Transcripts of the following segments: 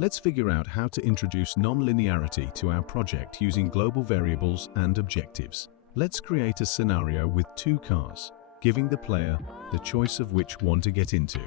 Let's figure out how to introduce non-linearity to our project using global variables and objectives. Let's create a scenario with two cars, giving the player the choice of which one to get into.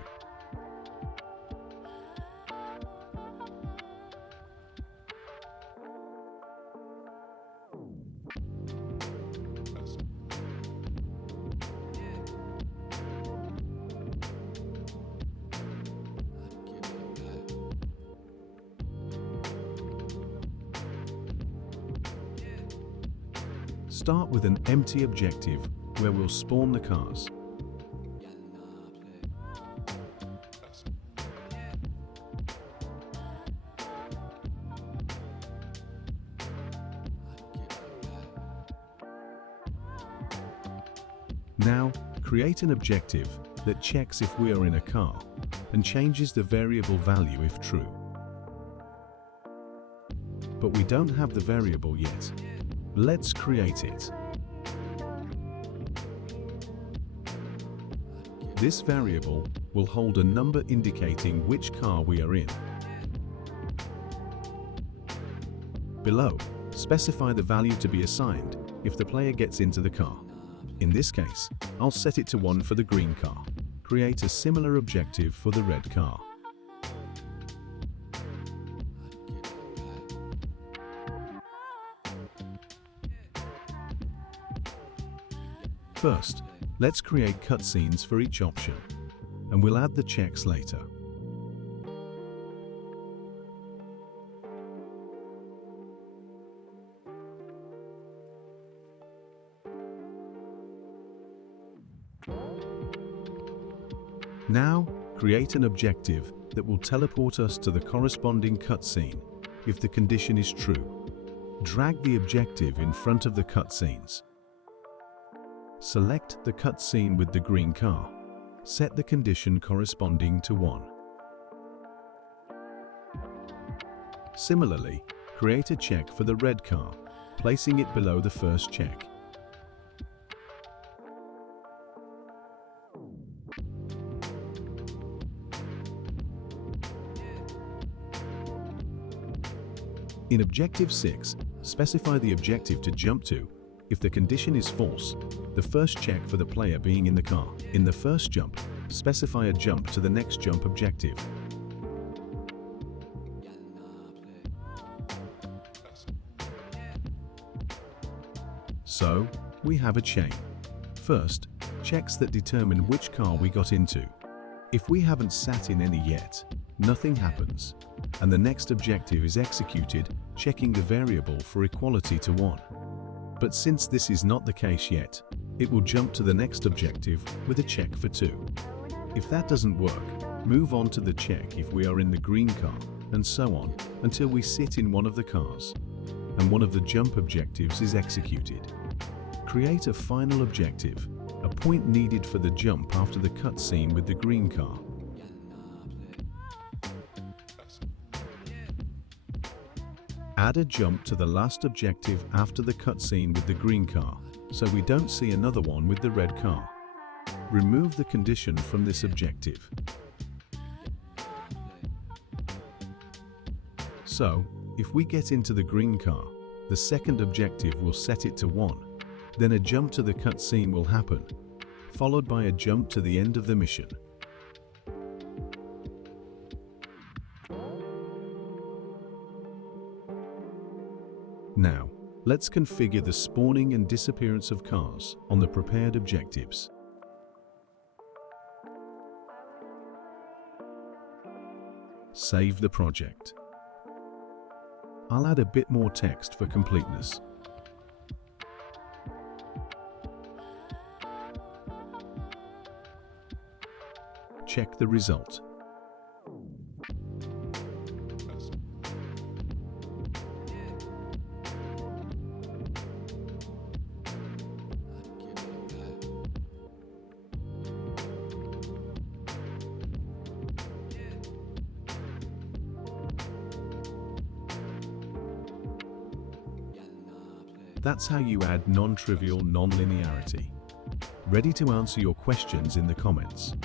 Start with an empty objective where we'll spawn the cars. Now, create an objective that checks if we are in a car and changes the variable value if true. But we don't have the variable yet. Let's create it. This variable will hold a number indicating which car we are in. Below, specify the value to be assigned if the player gets into the car. In this case, I'll set it to 1 for the green car. Create a similar objective for the red car. First, let's create cutscenes for each option, and we'll add the checks later. Now, create an objective that will teleport us to the corresponding cutscene if the condition is true. Drag the objective in front of the cutscenes. Select the cutscene with the green car. Set the condition corresponding to 1. Similarly, create a check for the red car, placing it below the first check. In Objective 6, specify the objective to jump to if the condition is false, the first check for the player being in the car. In the first jump, specify a jump to the next jump objective. So, we have a chain. First, checks that determine which car we got into. If we haven't sat in any yet, nothing happens, and the next objective is executed, checking the variable for equality to 1. But since this is not the case yet, it will jump to the next objective with a check for 2. If that doesn't work, move on to the check if we are in the green car, and so on, until we sit in one of the cars, and one of the jump objectives is executed. Create a final objective, a point needed for the jump after the cutscene with the green car. Add a jump to the last objective after the cutscene with the green car, so we don't see another one with the red car. Remove the condition from this objective. So, if we get into the green car, the second objective will set it to 1. Then a jump to the cutscene will happen, followed by a jump to the end of the mission. Now, let's configure the spawning and disappearance of cars on the prepared objectives. Save the project. I'll add a bit more text for completeness. Check the result. That's how you add non-trivial non-linearity. Ready to answer your questions in the comments.